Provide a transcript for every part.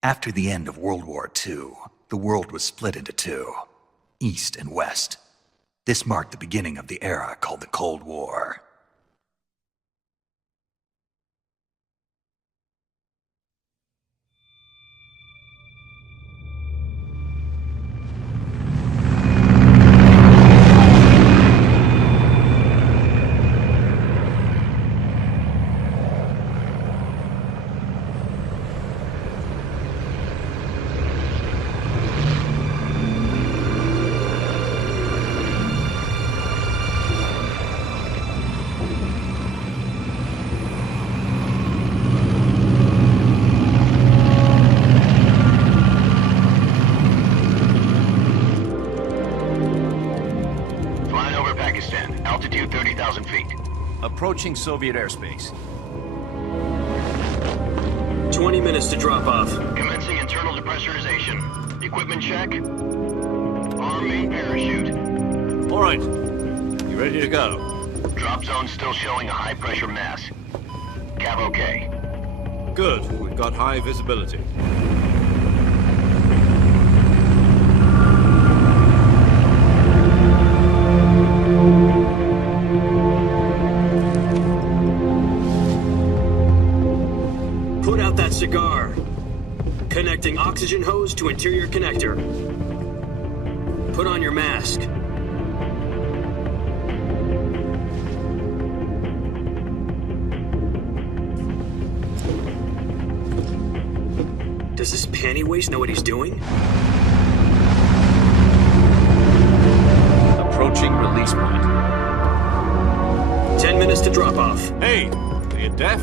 After the end of World War II, the world was split into two, East and West. This marked the beginning of the era called the Cold War. Altitude 30,000 feet. Approaching Soviet airspace. 20 minutes to drop off. Commencing internal depressurization. Equipment check. Arm main parachute. All right. You ready to go? Drop zone still showing a high pressure mass. Cav okay. Good. We've got high visibility. Put out that cigar. Connecting oxygen hose to interior connector. Put on your mask. Does this panty waste know what he's doing? Approaching release point. 10 minutes to drop off. Hey, are you deaf?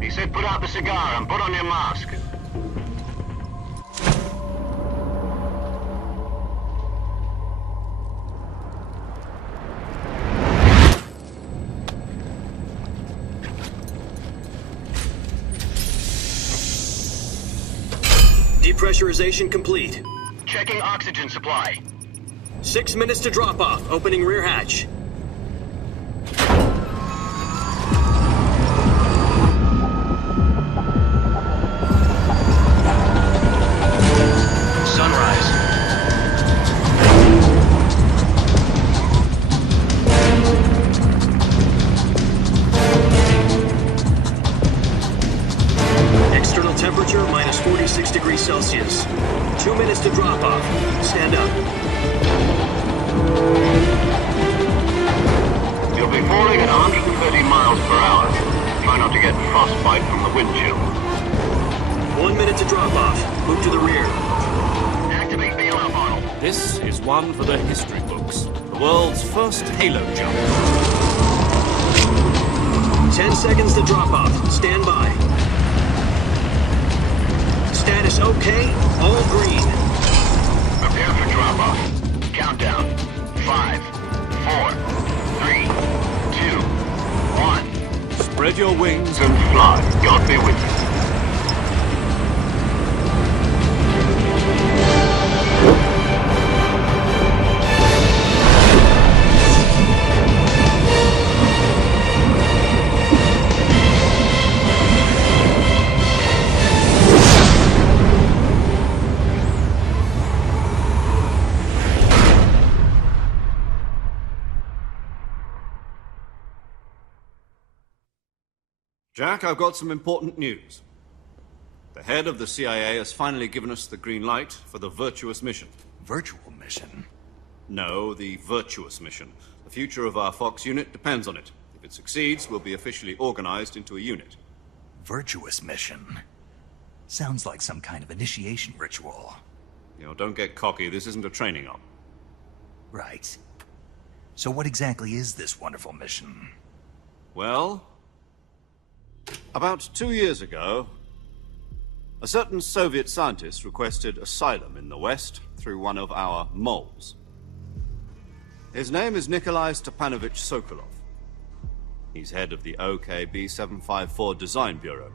He said put out the cigar and put on your mask. Depressurization complete. Checking oxygen supply. 6 minutes to drop off. Opening rear hatch. Sunrise. External temperature minus 46 degrees Celsius. 2 minutes to drop off. Stand up. You'll be falling at 130 miles per hour. Try not to get frostbite from the wind chill. 1 minute to drop off. Move to the rear. Activate bailout model. This is one for the history books. The world's first halo jump. 10 seconds to drop off. Stand by. Status okay. All green. Prepare for drop-off. Countdown. 5, 4, 3, 2, 1. Spread your wings And fly. God be with you. Jack, I've got some important news. The head of the CIA has finally given us the green light for the virtuous mission. Virtual mission? No, the virtuous mission. The future of our Fox unit depends on it. If it succeeds, we'll be officially organized into a unit. Virtuous mission? Sounds like some kind of initiation ritual. You know, don't get cocky. This isn't a training op. Right. So what exactly is this wonderful mission? Well, about 2 years ago, a certain Soviet scientist requested asylum in the West through one of our moles. His name is Nikolai Stepanovich Sokolov. He's head of the OKB 754 Design Bureau,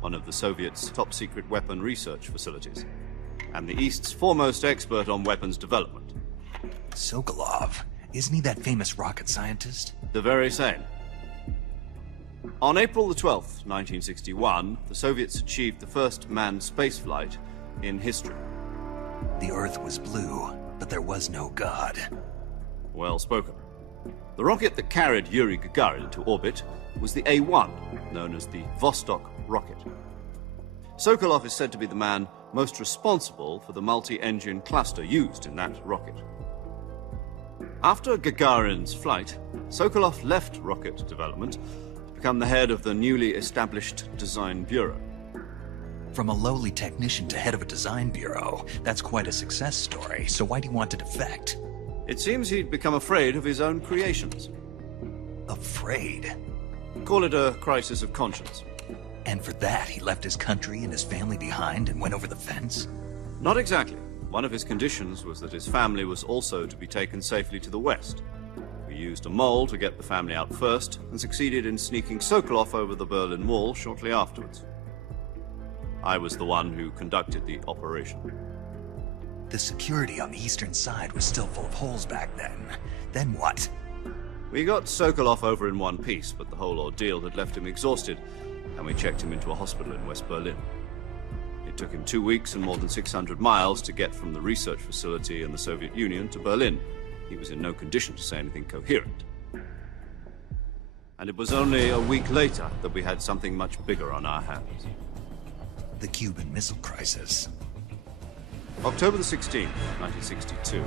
one of the Soviets' top-secret weapon research facilities, and the East's foremost expert on weapons development. Sokolov? Isn't he that famous rocket scientist? The very same. On April the 12th, 1961, the Soviets achieved the first manned spaceflight in history. The Earth was blue, but there was no God. Well spoken. The rocket that carried Yuri Gagarin to orbit was the A-1, known as the Vostok rocket. Sokolov is said to be the man most responsible for the multi-engine cluster used in that rocket. After Gagarin's flight, Sokolov left rocket development to become the head of the newly established Design Bureau. From a lowly technician to head of a design bureau, that's quite a success story, so why do you want to defect? It seems he'd become afraid of his own creations. Afraid? Call it a crisis of conscience. And for that, he left his country and his family behind and went over the fence? Not exactly. One of his conditions was that his family was also to be taken safely to the west. We used a mole to get the family out first and succeeded in sneaking Sokolov over the Berlin Wall shortly afterwards. I was the one who conducted the operation. The security on the eastern side was still full of holes back then. Then what? We got Sokolov over in one piece, but the whole ordeal had left him exhausted, and we checked him into a hospital in West Berlin. It took him 2 weeks and more than 600 miles to get from the research facility in the Soviet Union to Berlin. He was in no condition to say anything coherent. And it was only a week later that we had something much bigger on our hands. The Cuban Missile Crisis. October the 16th, 1962,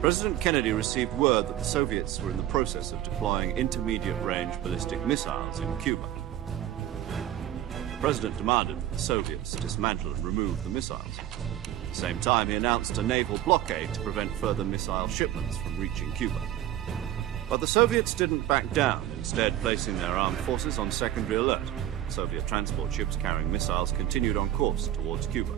President Kennedy received word that the Soviets were in the process of deploying intermediate-range ballistic missiles in Cuba. The President demanded that the Soviets dismantle and remove the missiles. At the same time, he announced a naval blockade to prevent further missile shipments from reaching Cuba. But the Soviets didn't back down, instead placing their armed forces on secondary alert. Soviet transport ships carrying missiles continued on course towards Cuba.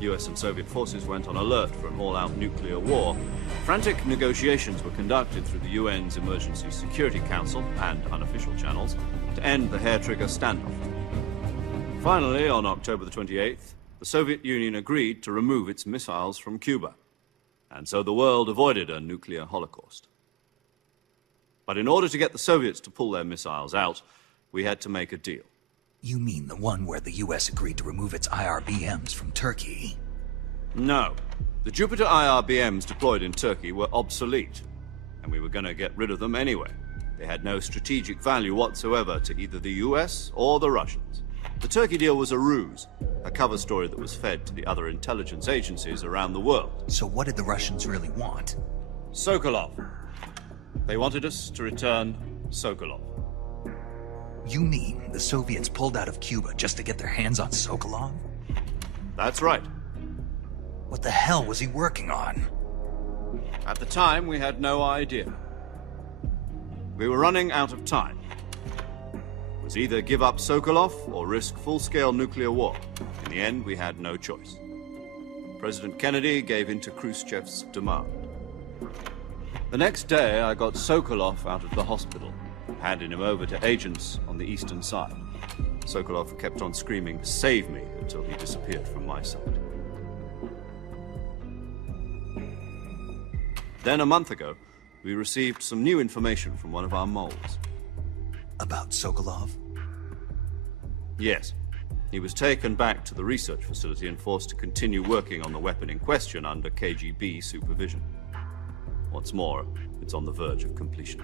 US and Soviet forces went on alert for an all-out nuclear war. Frantic negotiations were conducted through the UN's Emergency Security Council and unofficial channels to end the hair-trigger standoff. Finally, on October the 28th, the Soviet Union agreed to remove its missiles from Cuba. And so the world avoided a nuclear holocaust. But in order to get the Soviets to pull their missiles out, we had to make a deal. You mean the one where the US agreed to remove its IRBMs from Turkey? No. The Jupiter IRBMs deployed in Turkey were obsolete, and we were going to get rid of them anyway. They had no strategic value whatsoever to either the US or the Russians. The Turkey deal was a ruse, a cover story that was fed to the other intelligence agencies around the world. So what did the Russians really want? Sokolov. They wanted us to return Sokolov. You mean the Soviets pulled out of Cuba just to get their hands on Sokolov? That's right. What the hell was he working on? At the time, we had no idea. We were running out of time. It was either give up Sokolov or risk full-scale nuclear war. In the end, we had no choice. President Kennedy gave in to Khrushchev's demand. The next day, I got Sokolov out of the hospital, handing him over to agents on the eastern side. Sokolov kept on screaming, "Save me," until he disappeared from my sight. Then a month ago, we received some new information from one of our moles. About Sokolov? Yes. He was taken back to the research facility and forced to continue working on the weapon in question under KGB supervision. What's more, it's on the verge of completion.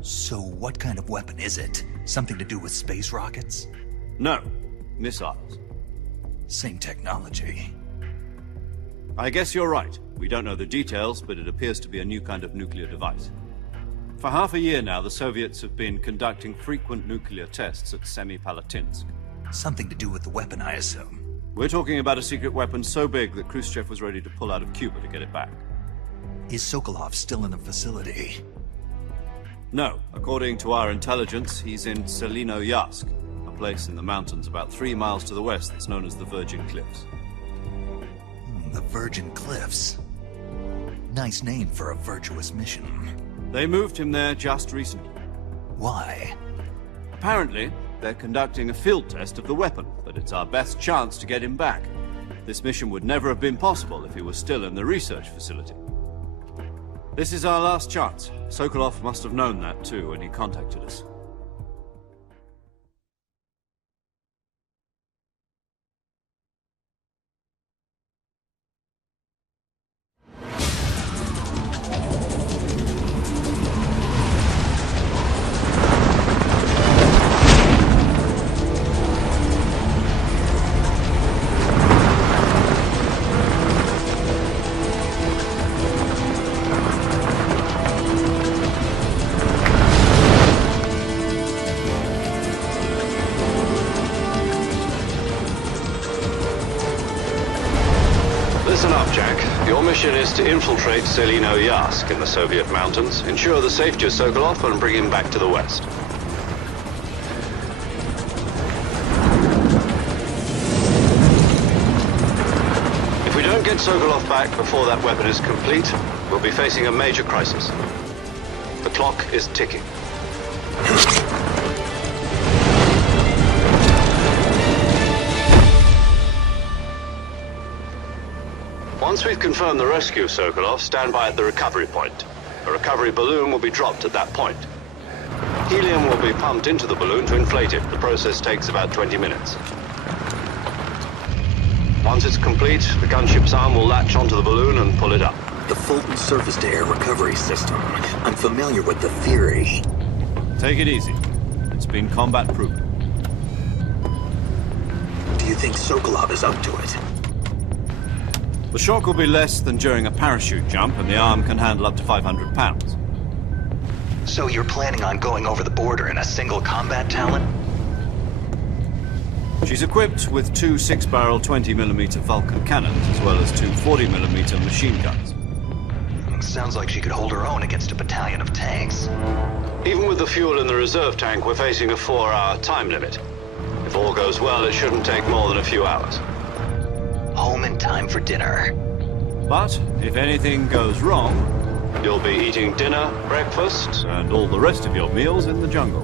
So what kind of weapon is it? Something to do with space rockets? No, missiles. Same technology. I guess you're right. We don't know the details, but it appears to be a new kind of nuclear device. For half a year now, the Soviets have been conducting frequent nuclear tests at Semipalatinsk. Something to do with the weapon, I assume. We're talking about a secret weapon so big that Khrushchev was ready to pull out of Cuba to get it back. Is Sokolov still in the facility? No. According to our intelligence, he's in Selinoyarsk, a place in the mountains about 3 miles to the west that's known as the Virgin Cliffs. The Virgin Cliffs. Nice name for a virtuous mission. They moved him there just recently. Why? Apparently, they're conducting a field test of the weapon, but it's our best chance to get him back. This mission would never have been possible if he was still in the research facility. This is our last chance. Sokolov must have known that too when he contacted us. Listen up, Jack. Your mission is to infiltrate Selino-Yask in the Soviet mountains, ensure the safety of Sokolov, and bring him back to the West. If we don't get Sokolov back before that weapon is complete, we'll be facing a major crisis. The clock is ticking. Once we've confirmed the rescue of Sokolov, stand by at the recovery point. A recovery balloon will be dropped at that point. Helium will be pumped into the balloon to inflate it. The process takes about 20 minutes. Once it's complete, the gunship's arm will latch onto the balloon and pull it up. The Fulton surface-to-air recovery system. I'm familiar with the theory. Take it easy. It's been combat-proven. Do you think Sokolov is up to it? The shock will be less than during a parachute jump, and the arm can handle up to 500 pounds. So you're planning on going over the border in a single combat Talon? She's equipped with two 6-barrel 20mm Vulcan cannons, as well as two 40mm machine guns. Sounds like she could hold her own against a battalion of tanks. Even with the fuel in the reserve tank, we're facing a 4-hour time limit. If all goes well, it shouldn't take more than a few hours. Home in time for dinner. But if anything goes wrong, You'll be eating dinner, breakfast, and all the rest of your meals in the jungle.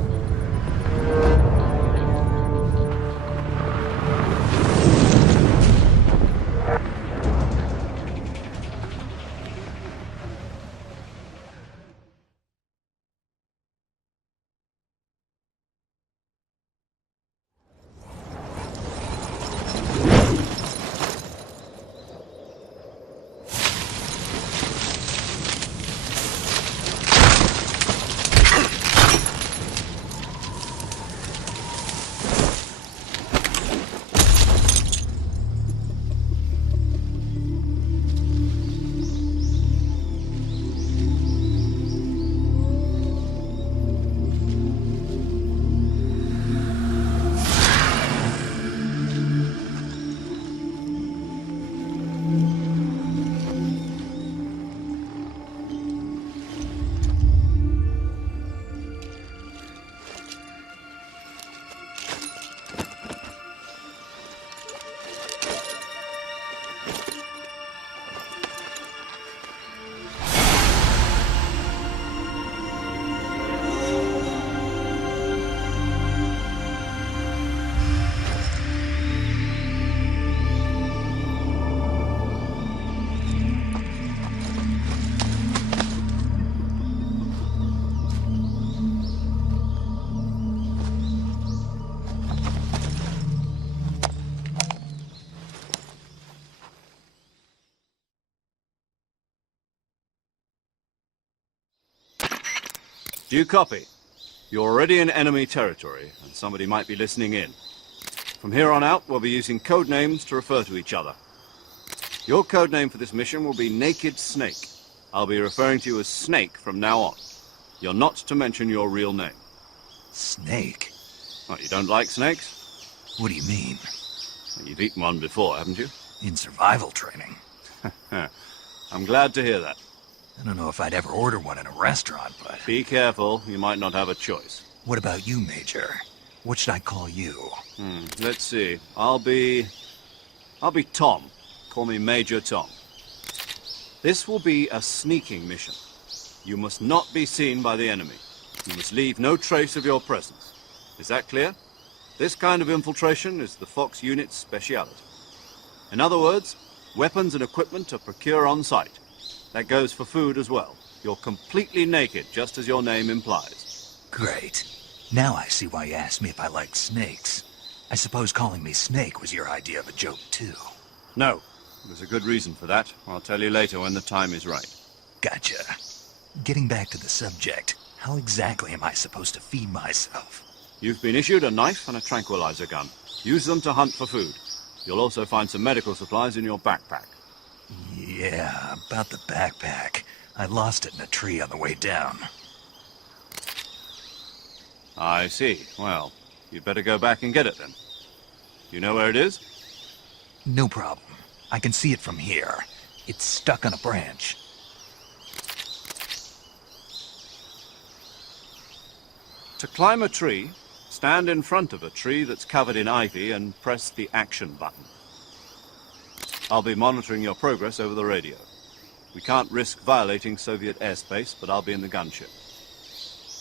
Do you copy? You're already in enemy territory, and somebody might be listening in. From here on out, we'll be using code names to refer to each other. Your code name for this mission will be Naked Snake. I'll be referring to you as Snake from now on. You're not to mention your real name. Snake? What, you don't like snakes? What do you mean? You've eaten one before, haven't you? In survival training. I'm glad to hear that. I don't know if I'd ever order one in a restaurant, but... Be careful, you might not have a choice. What about you, Major? What should I call you? Let's see. I'll be Tom. Call me Major Tom. This will be a sneaking mission. You must not be seen by the enemy. You must leave no trace of your presence. Is that clear? This kind of infiltration is the Fox unit's speciality. In other words, weapons and equipment are procured on site. That goes for food as well. You're completely naked, just as your name implies. Great. Now I see why you asked me if I liked snakes. I suppose calling me Snake was your idea of a joke, too. No. There's a good reason for that. I'll tell you later when the time is right. Gotcha. Getting back to the subject, how exactly am I supposed to feed myself? You've been issued a knife and a tranquilizer gun. Use them to hunt for food. You'll also find some medical supplies in your backpack. Yeah, about the backpack. I lost it in a tree on the way down. I see. Well, you'd better go back and get it then. You know where it is? No problem. I can see it from here. It's stuck on a branch. To climb a tree, stand in front of a tree that's covered in ivy and press the action button. I'll be monitoring your progress over the radio. We can't risk violating Soviet airspace, but I'll be in the gunship.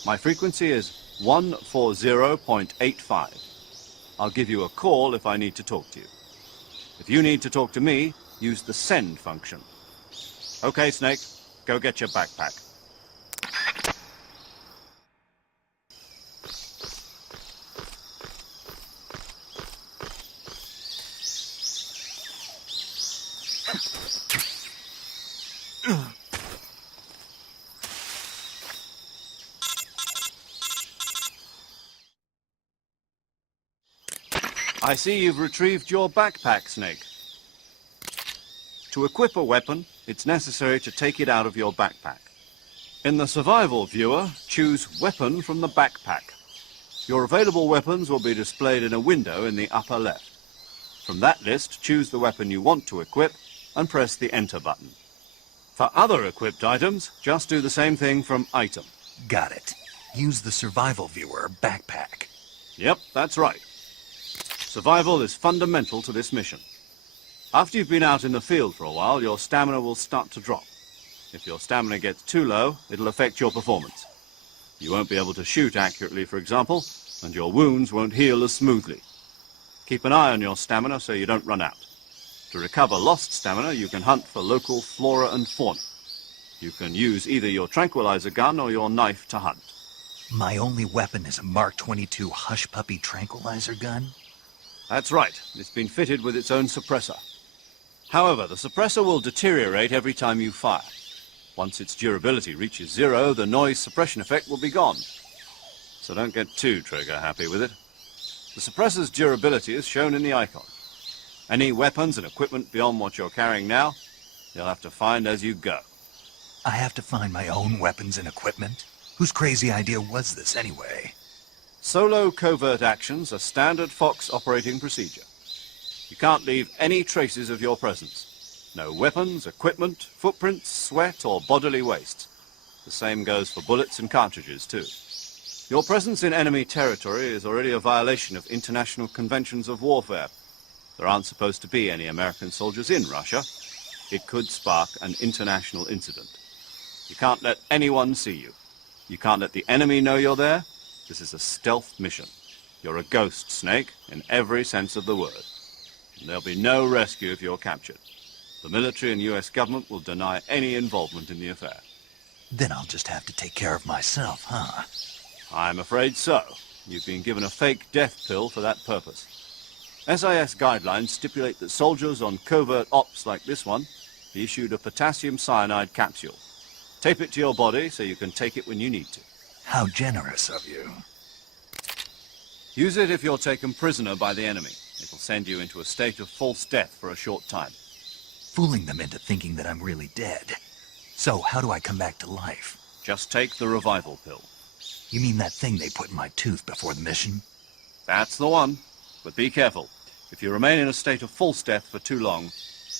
My frequency is 140.85. I'll give you a call if I need to talk to you. If you need to talk to me, use the send function. Okay, Snake, go get your backpack. I see you've retrieved your backpack, Snake. To equip a weapon, it's necessary to take it out of your backpack. In the survival viewer, choose Weapon from the backpack. Your available weapons will be displayed in a window in the upper left. From that list, choose the weapon you want to equip and press the Enter button. For other equipped items, just do the same thing from Item. Got it. Use the survival viewer backpack. Yep, that's right. Survival is fundamental to this mission. After you've been out in the field for a while, your stamina will start to drop. If your stamina gets too low, it'll affect your performance. You won't be able to shoot accurately, for example, and your wounds won't heal as smoothly. Keep an eye on your stamina so you don't run out. To recover lost stamina, you can hunt for local flora and fauna. You can use either your tranquilizer gun or your knife to hunt. My only weapon is a Mark 22 Hush Puppy tranquilizer gun? That's right. It's been fitted with its own suppressor. However, the suppressor will deteriorate every time you fire. Once its durability reaches 0, the noise suppression effect will be gone. So don't get too trigger-happy with it. The suppressor's durability is shown in the icon. Any weapons and equipment beyond what you're carrying now, you'll have to find as you go. I have to find my own weapons and equipment? Whose crazy idea was this anyway? Solo covert actions are standard Fox operating procedure. You can't leave any traces of your presence. No weapons, equipment, footprints, sweat, or bodily waste. The same goes for bullets and cartridges, too. Your presence in enemy territory is already a violation of international conventions of warfare. There aren't supposed to be any American soldiers in Russia. It could spark an international incident. You can't let anyone see you. You can't let the enemy know you're there. This is a stealth mission. You're a ghost, Snake, in every sense of the word. And there'll be no rescue if you're captured. The military and US government will deny any involvement in the affair. Then I'll just have to take care of myself, huh? I'm afraid so. You've been given a fake death pill for that purpose. SIS guidelines stipulate that soldiers on covert ops like this one be issued a potassium cyanide capsule. Tape it to your body so you can take it when you need to. How generous of you. Use it if you're taken prisoner by the enemy. It'll send you into a state of false death for a short time. Fooling them into thinking that I'm really dead. So how do I come back to life? Just take the revival pill. You mean that thing they put in my tooth before the mission? That's the one. But be careful. If you remain in a state of false death for too long,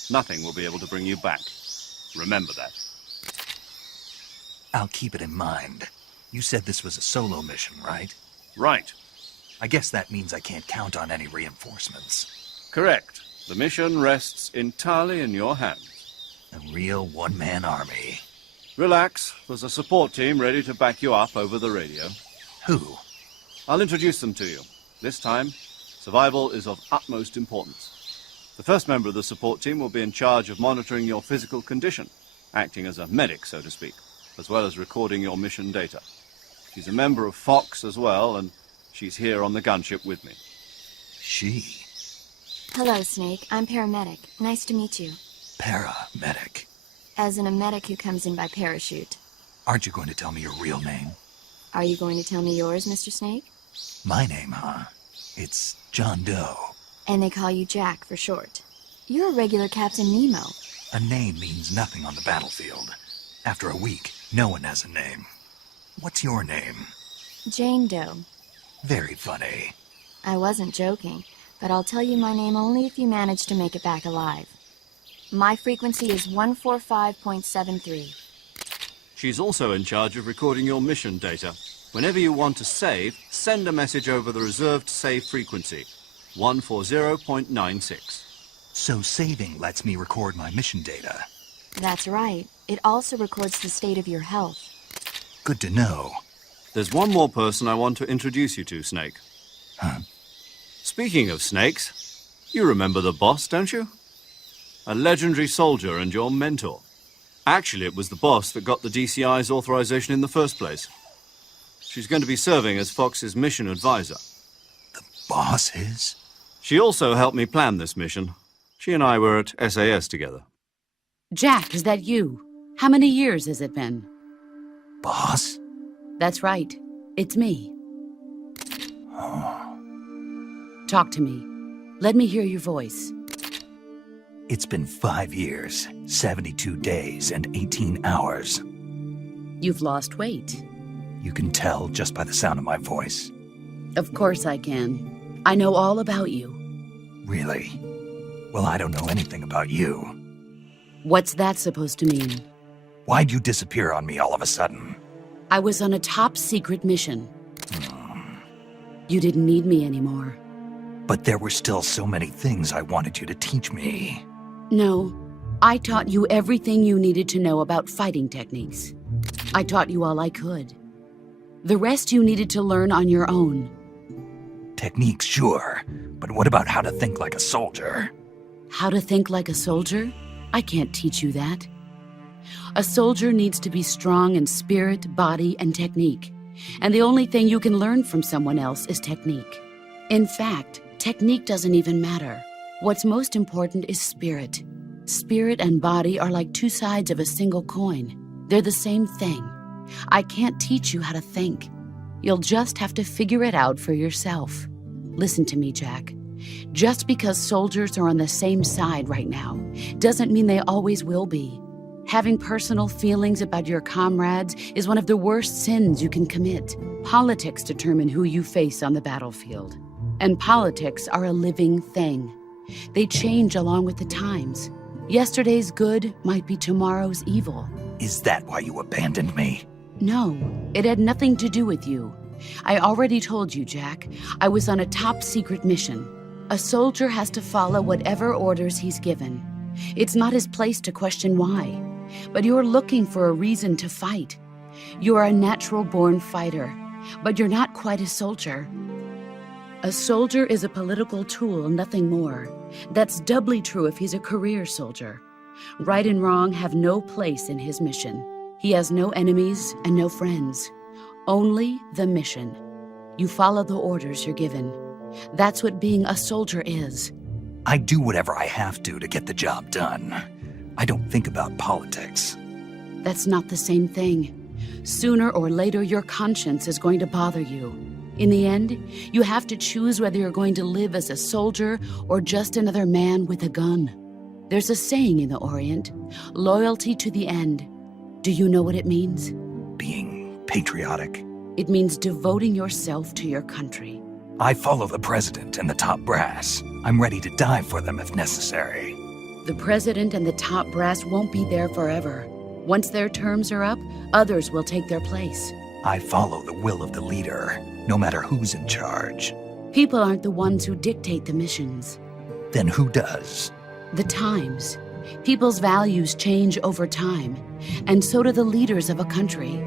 nothing will be able to bring you back. Remember that. I'll keep it in mind. You said this was a solo mission, right? Right. I guess that means I can't count on any reinforcements. Correct. The mission rests entirely in your hands. A real one-man army. Relax. There's a support team ready to back you up over the radio. Who? I'll introduce them to you. This time, survival is of utmost importance. The first member of the support team will be in charge of monitoring your physical condition, acting as a medic, so to speak, as well as recording your mission data. She's a member of Fox as well, and she's here on the gunship with me. She? Hello, Snake. I'm paramedic. Nice to meet you. Paramedic. As in a medic who comes in by parachute. Aren't you going to tell me your real name? Are you going to tell me yours, Mr. Snake? My name, huh? It's John Doe. And they call you Jack for short. You're a regular Captain Nemo. A name means nothing on the battlefield. After a week, no one has a name. What's your name? Jane Doe. Very funny. I wasn't joking, but I'll tell you my name only if you manage to make it back alive. My frequency is 145.73. She's also in charge of recording your mission data. Whenever you want to save, send a message over the reserved save frequency, 140.96. So saving lets me record my mission data. That's right. It also records the state of your health. Good to know. There's one more person I want to introduce you to, Snake. Huh? Speaking of snakes, you remember the boss, don't you? A legendary soldier and your mentor. Actually, it was the boss that got the DCI's authorization in the first place. She's going to be serving as Fox's mission advisor. The boss is? She also helped me plan this mission. She and I were at SAS together. Jack, is that you? How many years has it been? Boss? That's right. It's me. Talk to me. Let me hear your voice. It's been 5 years, 72 days, and 18 hours. You've lost weight. You can tell just by the sound of my voice. Of course I can. I know all about you. Really? Well, I don't know anything about you. What's that supposed to mean? Why'd you disappear on me all of a sudden? I was on a top-secret mission. You didn't need me anymore. But there were still so many things I wanted you to teach me. No, I taught you everything you needed to know about fighting techniques. I taught you all I could. The rest you needed to learn on your own. Techniques, sure. But what about how to think like a soldier? How to think like a soldier? I can't teach you that. A soldier needs to be strong in spirit, body, and technique. And the only thing you can learn from someone else is technique. In fact, technique doesn't even matter. What's most important is spirit. Spirit and body are like two sides of a single coin. They're the same thing. I can't teach you how to think. You'll just have to figure it out for yourself. Listen to me, Jack. Just because soldiers are on the same side right now doesn't mean they always will be. Having personal feelings about your comrades is one of the worst sins you can commit. Politics determine who you face on the battlefield. And politics are a living thing. They change along with the times. Yesterday's good might be tomorrow's evil. Is that why you abandoned me? No, it had nothing to do with you. I already told you, Jack. I was on a top-secret mission. A soldier has to follow whatever orders he's given. It's not his place to question why. But you're looking for a reason to fight. You're a natural-born fighter, but you're not quite a soldier. A soldier is a political tool, nothing more. That's doubly true if he's a career soldier. Right and wrong have no place in his mission. He has no enemies and no friends. Only the mission. You follow the orders you're given. That's what being a soldier is. I do whatever I have to get the job done. I don't think about politics. That's not the same thing. Sooner or later, your conscience is going to bother you. In the end, you have to choose whether you're going to live as a soldier or just another man with a gun. There's a saying in the Orient, loyalty to the end. Do you know what it means? Being patriotic. It means devoting yourself to your country. I follow the president and the top brass. I'm ready to die for them if necessary. The president and the top brass won't be there forever. Once their terms are up, others will take their place. I follow the will of the leader, no matter who's in charge. People aren't the ones who dictate the missions. Then who does? The times. People's values change over time, and so do the leaders of a country.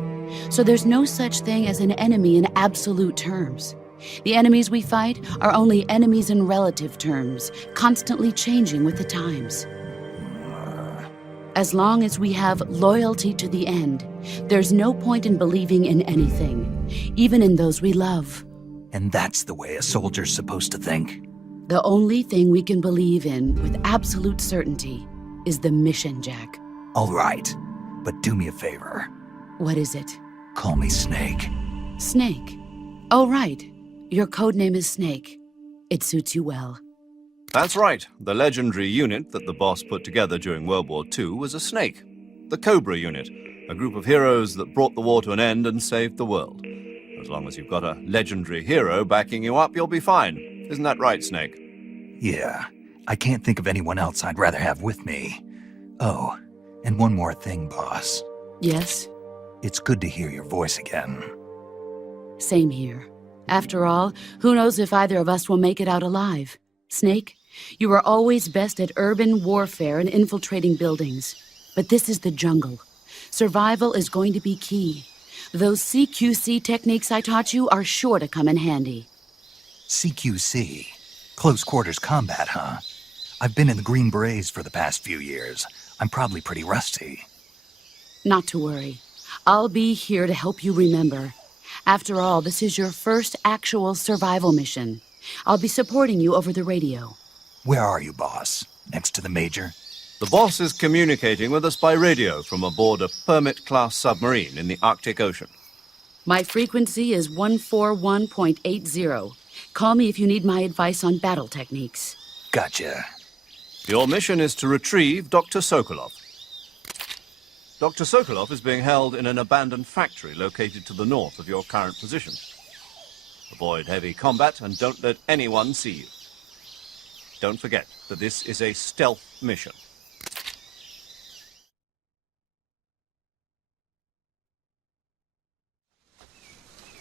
So there's no such thing as an enemy in absolute terms. The enemies we fight are only enemies in relative terms, constantly changing with the times. As long as we have loyalty to the end, there's no point in believing in anything, even in those we love. And that's the way a soldier's supposed to think? The only thing we can believe in with absolute certainty is the mission, Jack. All right, but do me a favor. What is it? Call me Snake. Snake. Oh, right. Your codename is Snake. It suits you well. That's right. The legendary unit that the boss put together during World War II was a snake. The Cobra unit, a group of heroes that brought the war to an end and saved the world. As long as you've got a legendary hero backing you up, you'll be fine. Isn't that right, Snake? Yeah, I can't think of anyone else I'd rather have with me. Oh, and one more thing, boss. Yes? It's good to hear your voice again. Same here. After all, who knows if either of us will make it out alive? Snake, you are always best at urban warfare and infiltrating buildings. But this is the jungle. Survival is going to be key. Those CQC techniques I taught you are sure to come in handy. CQC? Close quarters combat, huh? I've been in the Green Berets for the past few years. I'm probably pretty rusty. Not to worry. I'll be here to help you remember. After all, this is your first actual survival mission. I'll be supporting you over the radio. Where are you, boss? Next to the Major? The boss is communicating with us by radio from aboard a Permit-class submarine in the Arctic Ocean. My frequency is 141.80. Call me if you need my advice on battle techniques. Gotcha. Your mission is to retrieve Dr. Sokolov. Dr. Sokolov is being held in an abandoned factory located to the north of your current position. Avoid heavy combat and don't let anyone see you. Don't forget that this is a stealth mission.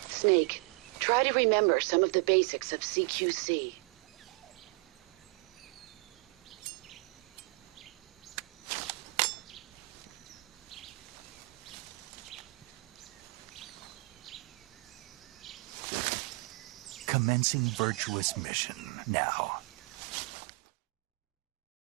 Snake, try to remember some of the basics of CQC. Commencing virtuous mission. Now,